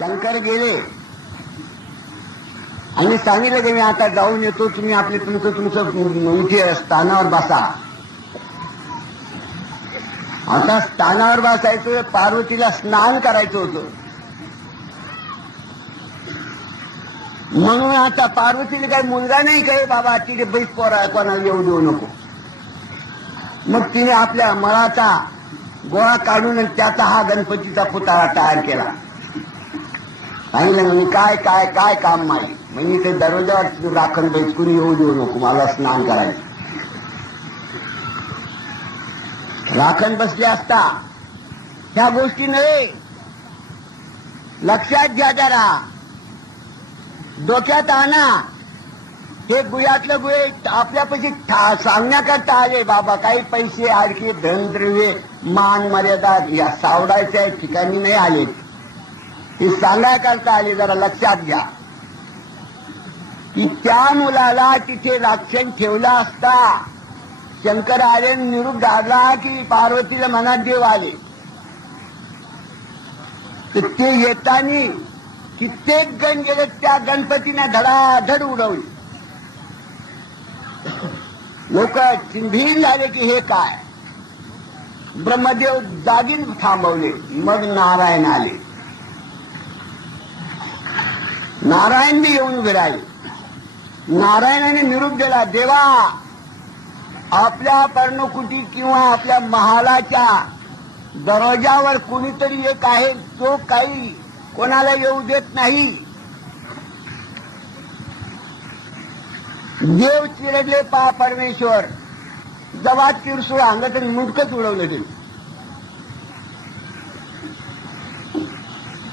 शंकर गेले आणि सांगितलं की मी आता जाऊन येतो, तुम्ही आपले तुमचं इथे स्थानावर बसा. आता स्थानावर बसायचं, पार्वतीला स्नान करायचं होतं. म्हणून आता पार्वतीला काही मुलगा नाही काय बाबा तिथे बैस पोरा कोणाला येऊ देऊ नको. मग तिने आपल्या मळाचा गोळा काढून त्याचा हा गणपतीचा पुतळा तयार केला. सांगितलं म्हणजे काय काय काय काम मागे म्हणजे ते दरवाजावर राखण बैस कुणी येऊ देऊ नको, मला स्नान करायचं. राखण बसले असता ह्या गोष्टी नव्हे, लक्षात घ्या जरा, डोक्यात आणा. हे गुह्यातलं गुहे आपल्यापाशी सांगण्याकरता आले बाबा. काही पैसे आणखी धनद्रव्ये मान मर्यादा या सावडायच्या ठिकाणी नाही आले, हे सांगायकरता आले. जरा लक्षात घ्या की त्या मुलाला तिथे राक्षण ठेवला असता शंकर आले, निरूप दाबला की पार्वतीला मनात देव आले. तर ते येतानी कित्येक गण गेले, त्या गणपतीने धडाधड उडवली. लोक चिंभील झाले की हे काय. ब्रह्मदेव जागीच थांबवले. मग नारायण आले. नारायण बी येऊन उभे राहिले. नारायणाने निरूप दिला, देवा आपल्या पर्णकुटी किंवा आपल्या महालाच्या दरवाजावर कोणीतरी एक आहे, तो काही कोणाला येऊ देत नाही. देव चिरडले पा परमेश्वर. जवा तिरसूळ अंगात मुंडकच उडवलं. ते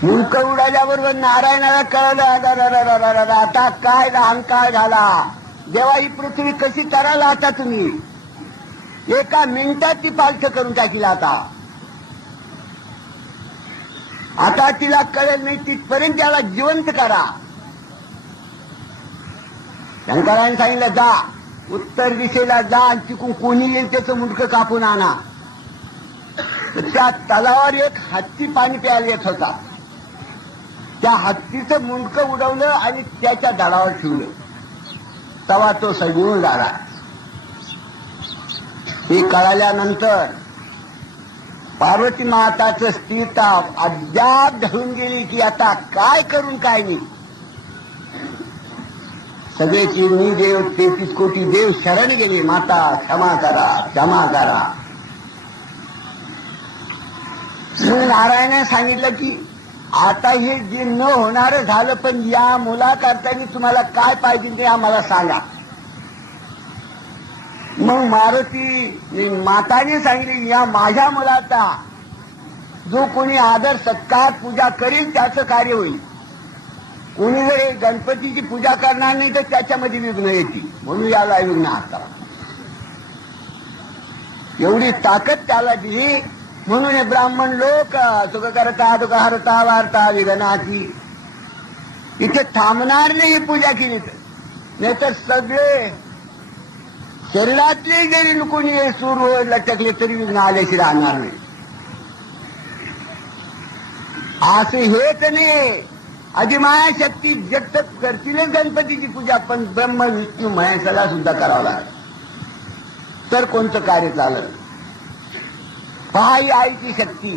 मुंडक उडाल्याबरोबर नारायणाला कळलं आता काय अहंकार झाला. देवा ही पृथ्वी कशी तराल आता तुम्ही. एका मिनिटात ती पालथ करून टाकील. आता तिला कळेल नाही तिथपर्यंत त्याला जिवंत करा. शंकराने सांगितलं जा उत्तर दिशेला जा आणि तिकून कोणी येईल त्याचं मुंडकं कापून आणा. तर त्या तलावावर एक हत्ती पाणी प्यायला येत होता. त्या हत्तीचं मुंडकं उडवलं आणि त्याच्या दडावर ठेवलं. तेव्हा तो सजीवून झाला. हे कळाल्यानंतर पार्वती माताचं स्थिरता अद्याप धरून गेली की आता काय करून काय नाही. सगळे चिरणी देव 33 कोटी देव शरण गेले. माता क्षमा करा, क्षमा करा. नारायणाने सांगितलं की आता हे जे न होणारं झालं, पण या मुलाकरता तुम्हाला काय पाहिजे ते आम्हाला सांगा. मग मारुती माताने सांगितले या माझ्या मुलाचा जो कोणी आदर सत्कार पूजा करील त्याचं कार्य होईल. कोणी जर गणपतीची पूजा करणार नाही तर त्याच्यामध्ये विघ्न येतील. म्हणून याला विघ्न आता एवढी ताकद त्याला दिली. म्हणून हे ब्राह्मण लोक सुख करता दुःख हरता वार्ता विघ्नाची इथे थांबणार नाही पूजा केली तर. नाहीतर सगळे शरीरातले जरी कोणी सूर लटकले तरी विघ्न आल्याशी राहणार नाही. असं हेच नाही. अधिमाया शक्ती जगत करतीलच गणपतीची पूजा, पण ब्रह्म विष्णू महेशाला सुद्धा करावं लागेल तर कोणतं कार्य चाललं. पहा ही आईची शक्ती.